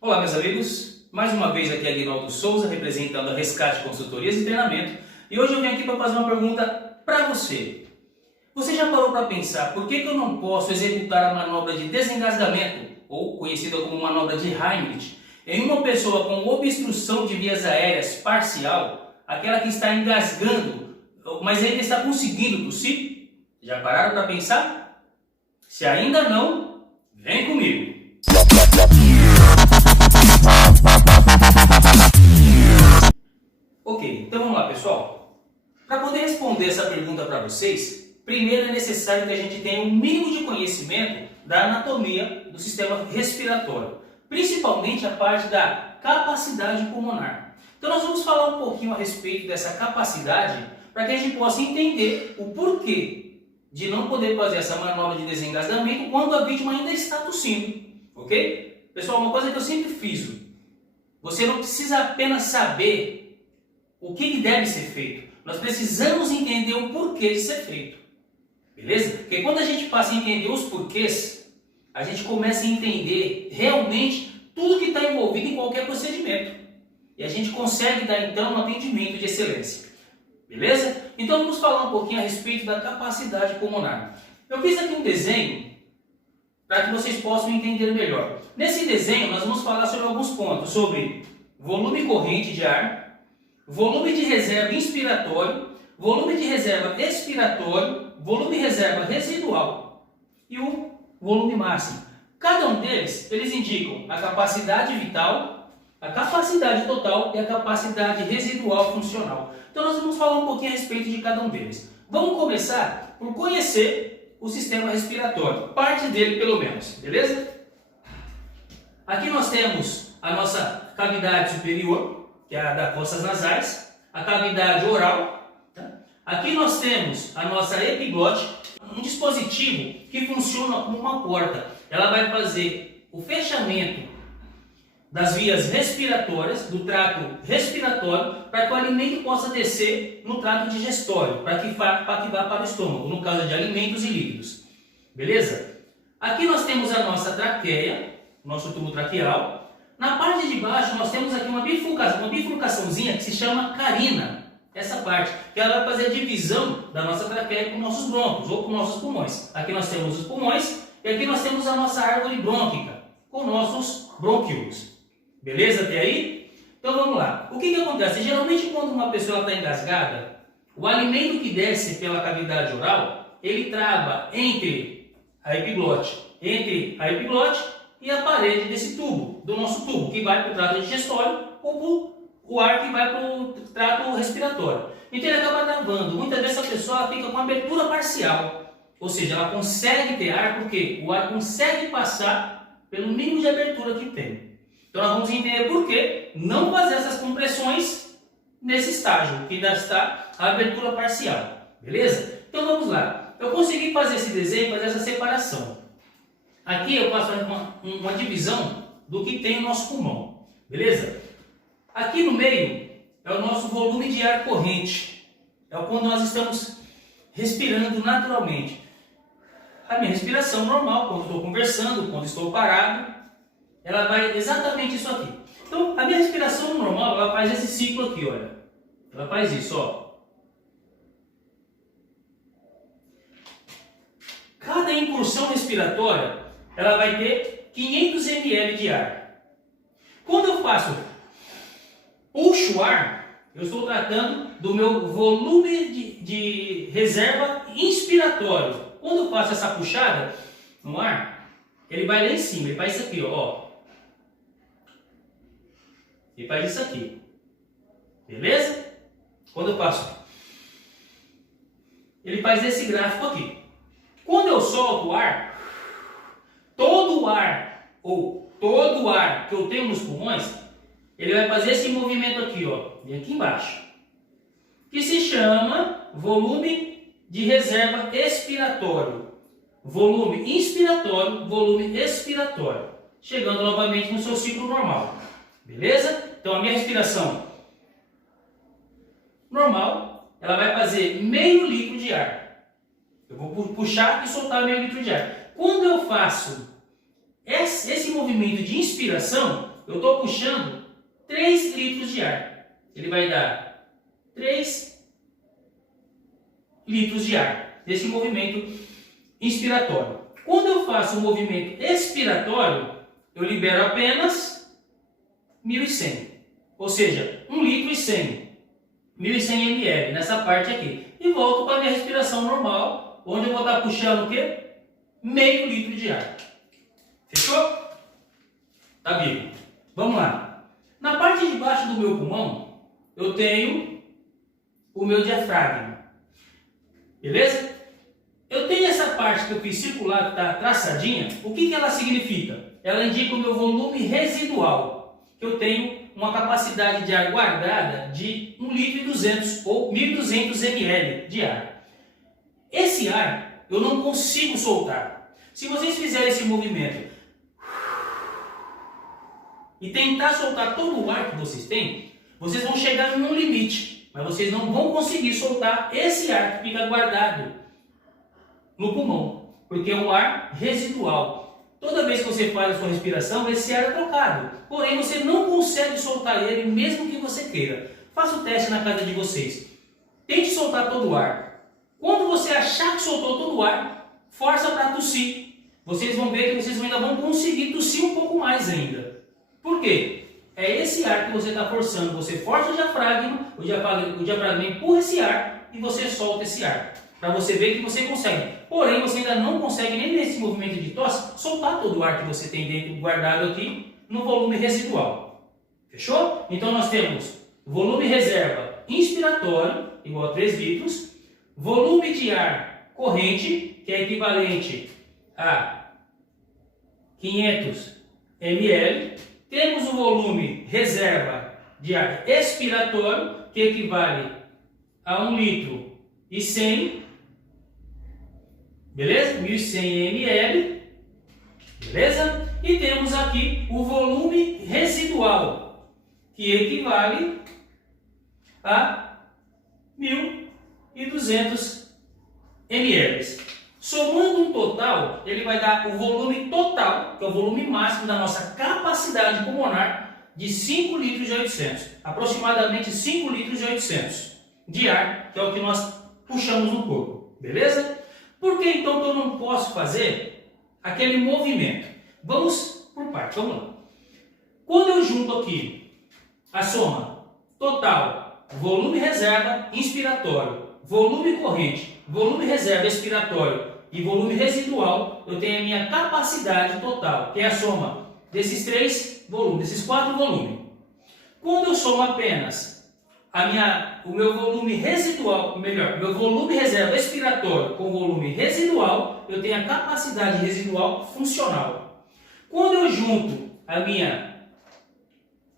Olá, meus amigos. Mais uma vez aqui é Aguinaldo Souza, representando a Rescate Consultorias e Treinamento. E hoje eu venho aqui para fazer uma pergunta para você. Você já parou para pensar por que eu não posso executar a manobra de desengasgamento, ou conhecida como manobra de Heimlich, em uma pessoa com obstrução de vias aéreas parcial, aquela que está engasgando, mas ainda está conseguindo tossir? Já pararam para pensar? Se ainda não, vem comigo. Ok, então vamos lá, pessoal. Para poder responder essa pergunta para vocês, primeiro é necessário que a gente tenha um mínimo de conhecimento da anatomia do sistema respiratório, principalmente a parte da capacidade pulmonar. Então nós vamos falar um pouquinho a respeito dessa capacidade para que a gente possa entender o porquê de não poder fazer essa manobra de desengasgamento quando a vítima ainda está tossindo, ok? Pessoal, uma coisa que eu sempre friso, você não precisa apenas saber o que deve ser feito. Nós precisamos entender o porquê de ser feito. Beleza? Porque quando a gente passa a entender os porquês, a gente começa a entender realmente tudo que está envolvido em qualquer procedimento. E a gente consegue dar então um atendimento de excelência. Beleza? Então vamos falar um pouquinho a respeito da capacidade pulmonar. Eu fiz aqui um desenho para que vocês possam entender melhor. Nesse desenho nós vamos falar sobre alguns pontos, sobre volume corrente de ar, volume de reserva inspiratório, volume de reserva expiratório, volume de reserva residual e o volume máximo. Cada um deles, eles indicam a capacidade vital, a capacidade total e a capacidade residual funcional. Então nós vamos falar um pouquinho a respeito de cada um deles. Vamos começar por conhecer o sistema respiratório, parte dele pelo menos, beleza? Aqui nós temos a nossa cavidade superior, que é a das fossas nasais, a cavidade oral. Tá? Aqui nós temos a nossa epiglote, um dispositivo que funciona como uma porta. Ela vai fazer o fechamento das vias respiratórias, do trato respiratório, para que o alimento possa descer no trato digestório, para que vá para o estômago, no caso de alimentos e líquidos. Beleza? Aqui nós temos a nossa traqueia, nosso tubo traqueal. Na parte de baixo nós temos aqui uma bifurcaçãozinha que se chama carina, essa parte, que ela vai fazer a divisão da nossa traqueia com nossos brônquios ou com nossos pulmões. Aqui nós temos os pulmões e aqui nós temos a nossa árvore brônquica com nossos brônquios. Beleza até aí? Então vamos lá. O que acontece? Geralmente quando uma pessoa está engasgada, o alimento que desce pela cavidade oral, ele trava entre a epiglote e a parede desse tubo, do nosso tubo, que vai para o trato digestório ou para o ar que vai para o trato respiratório. Então ele acaba travando. Muitas vezes a pessoa fica com abertura parcial, ou seja, ela consegue ter ar porque o ar consegue passar pelo mínimo de abertura que tem. Então nós vamos entender por que não fazer essas compressões nesse estágio, que ainda está a abertura parcial. Beleza? Então vamos lá. Eu consegui fazer esse desenho, fazer essa separação. Aqui eu faço uma divisão do que tem o nosso pulmão, beleza? Aqui no meio é o nosso volume de ar corrente, é quando nós estamos respirando naturalmente. A minha respiração normal, quando estou conversando, quando estou parado, ela vai exatamente isso aqui. Então, a minha respiração normal, ela faz esse ciclo aqui, olha. Ela faz isso, ó. Cada incursão respiratória, ela vai ter 500 ml de ar. Quando eu puxo o ar, eu estou tratando do meu volume de reserva inspiratório. Quando eu faço essa puxada no ar, ele vai lá em cima, ele faz isso aqui, ó. Ele faz isso aqui. Beleza? Quando eu faço, ele faz esse gráfico aqui. Quando eu solto o ar, todo o ar que eu tenho nos pulmões, ele vai fazer esse movimento aqui, ó, e aqui embaixo, que se chama volume de reserva expiratório. Volume inspiratório, volume expiratório. Chegando novamente no seu ciclo normal. Beleza? Então a minha respiração normal, ela vai fazer meio litro de ar. Eu vou puxar e soltar meio litro de ar. Quando eu faço esse movimento de inspiração, eu estou puxando 3 litros de ar. Ele vai dar 3 litros de ar, desse movimento inspiratório. Quando eu faço o movimento expiratório, eu libero apenas 1.100. Ou seja, 1 litro e 100. 1.100 ml nessa parte aqui. E volto para a minha respiração normal, onde eu vou estar puxando o quê? Meio litro de ar. Fechou? Tá vivo. Vamos lá. Na parte de baixo do meu pulmão, eu tenho o meu diafragma. Beleza? Eu tenho essa parte que eu fiz circular, que está traçadinha. O que ela significa? Ela indica o meu volume residual, que eu tenho uma capacidade de ar guardada de 1,2 litro ou 1.200 ml de ar. Esse ar eu não consigo soltar. Se vocês fizerem esse movimento e tentar soltar todo o ar que vocês têm, vocês vão chegar num limite, mas vocês não vão conseguir soltar esse ar que fica guardado no pulmão, porque é um ar residual. Toda vez que você faz a sua respiração, esse ar é trocado, porém você não consegue soltar ele mesmo que você queira. Faça o teste na casa de vocês. Tente soltar todo o ar. Quando você achar que soltou todo o ar, força para tossir. Vocês vão ver que vocês ainda vão conseguir tossir um pouco mais ainda. Por quê? É esse ar que você está forçando. Você força o diafragma empurra esse ar e você solta esse ar. Para você ver que você consegue. Porém, você ainda não consegue, nem nesse movimento de tosse, soltar todo o ar que você tem dentro, guardado aqui, no volume residual. Fechou? Então, nós temos volume reserva inspiratório, igual a 3 litros. Volume de ar corrente, que é equivalente a 500 ml. Temos o volume reserva de ar expiratório, que equivale a 1 litro e 100, beleza? 1.100 ml, beleza? E temos aqui o volume residual, que equivale a 1.200 ml. Somando um total, ele vai dar o volume total, que é o volume máximo da nossa capacidade pulmonar, de 5 litros e 800. Aproximadamente 5 litros e 800 de ar, que é o que nós puxamos no corpo. Beleza? Por que então eu não posso fazer aquele movimento? Vamos por parte, vamos lá. Quando eu junto aqui a soma total, volume reserva inspiratório, volume corrente, volume reserva expiratório e volume residual, eu tenho a minha capacidade total, que é a soma desses 3 volumes, desses 4 volumes. Quando eu somo apenas o meu volume residual, meu volume reserva expiratório com volume residual, eu tenho a capacidade residual funcional. Quando eu junto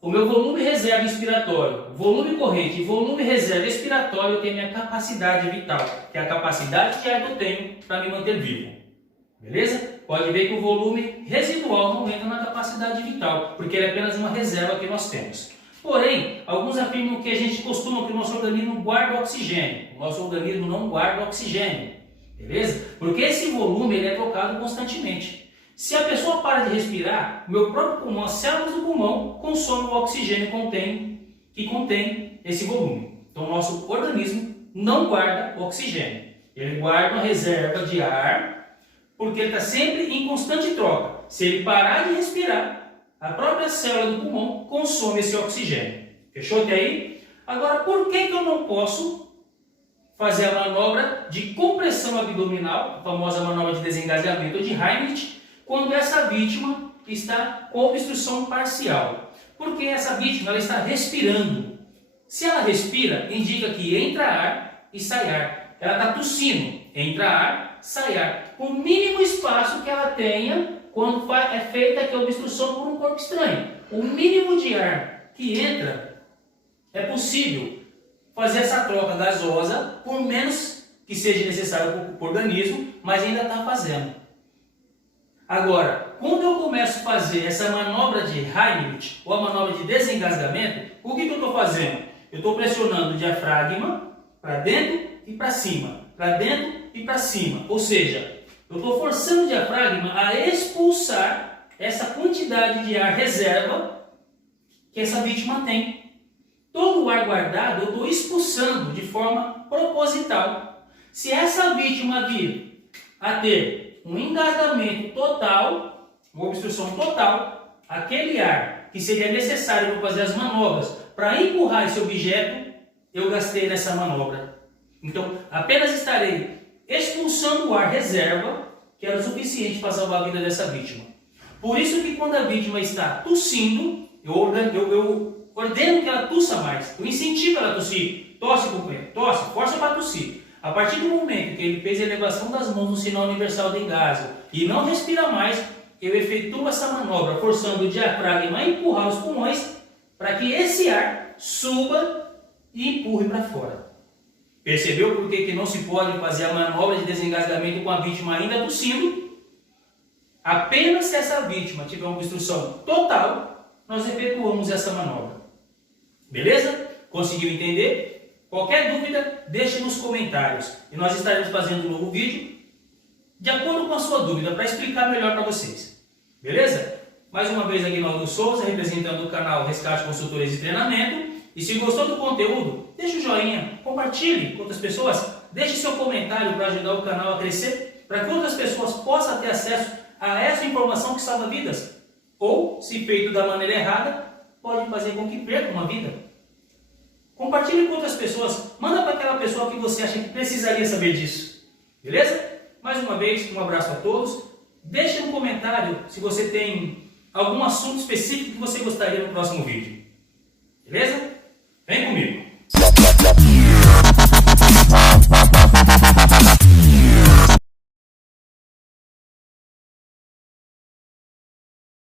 o meu volume reserva inspiratório, volume corrente e volume reserva expiratório, eu tenho minha capacidade vital, que é a capacidade de ar que eu tenho para me manter vivo. Beleza? Pode ver que o volume residual não entra na capacidade vital, porque ele é apenas uma reserva que nós temos. Porém, alguns afirmam que que o nosso organismo guarda oxigênio. O nosso organismo não guarda oxigênio. Beleza? Porque esse volume ele é trocado constantemente. Se a pessoa para de respirar, o meu próprio pulmão, as células do pulmão, consomem o oxigênio que contém esse volume. Então, o nosso organismo não guarda oxigênio. Ele guarda uma reserva de ar, porque ele está sempre em constante troca. Se ele parar de respirar, a própria célula do pulmão consome esse oxigênio. Fechou até aí? Agora, por que eu não posso fazer a manobra de compressão abdominal, a famosa manobra de desengasgamento de Heimlich, quando essa vítima está com obstrução parcial? Porque essa vítima ela está respirando. Se ela respira, indica que entra ar e sai ar. Ela está tossindo. Entra ar, sai ar. Com o mínimo espaço que ela tenha quando é feita aqui a obstrução por um corpo estranho. O mínimo de ar que entra, é possível fazer essa troca gasosa por menos que seja necessário para o organismo, mas ainda está fazendo. Agora, quando eu começo a fazer essa manobra de Heimlich, ou a manobra de desengasgamento, o que eu estou fazendo? Eu estou pressionando o diafragma para dentro e para cima, para dentro e para cima. Ou seja, eu estou forçando o diafragma a expulsar essa quantidade de ar reserva que essa vítima tem. Todo o ar guardado eu estou expulsando de forma proposital. Se essa vítima vir a ter um engasgamento total, uma obstrução total, aquele ar que seria necessário para fazer as manobras para empurrar esse objeto, eu gastei nessa manobra. Então, apenas estarei expulsando o ar reserva, que era o suficiente para salvar a vida dessa vítima. Por isso que quando a vítima está tossindo, eu ordeno que ela tussa mais. Eu incentivo ela a tossir. Tosse, companheiro. Tosse. Força para tossir. A partir do momento que ele fez a elevação das mãos no sinal universal de engasgo e não respira mais, eu efetuo essa manobra, forçando o diafragma a empurrar os pulmões para que esse ar suba e empurre para fora. Percebeu por que não se pode fazer a manobra de desengasgamento com a vítima ainda tossindo? Apenas se essa vítima tiver uma obstrução total, nós efetuamos essa manobra. Beleza? Conseguiu entender? Qualquer dúvida, deixe nos comentários. E nós estaremos fazendo um novo vídeo de acordo com a sua dúvida, para explicar melhor para vocês. Beleza? Mais uma vez, Aguinaldo Souza, representando o canal Rescate Consultores de Treinamento. E se gostou do conteúdo, deixe o joinha, compartilhe com outras pessoas, deixe seu comentário para ajudar o canal a crescer, para que outras pessoas possam ter acesso a essa informação que salva vidas. Ou, se feito da maneira errada, pode fazer com que perca uma vida. Compartilhe com outras pessoas, manda para aquela pessoa que você acha que precisaria saber disso. Beleza? Mais uma vez, um abraço a todos. Deixe um comentário se você tem algum assunto específico que você gostaria no próximo vídeo. Beleza?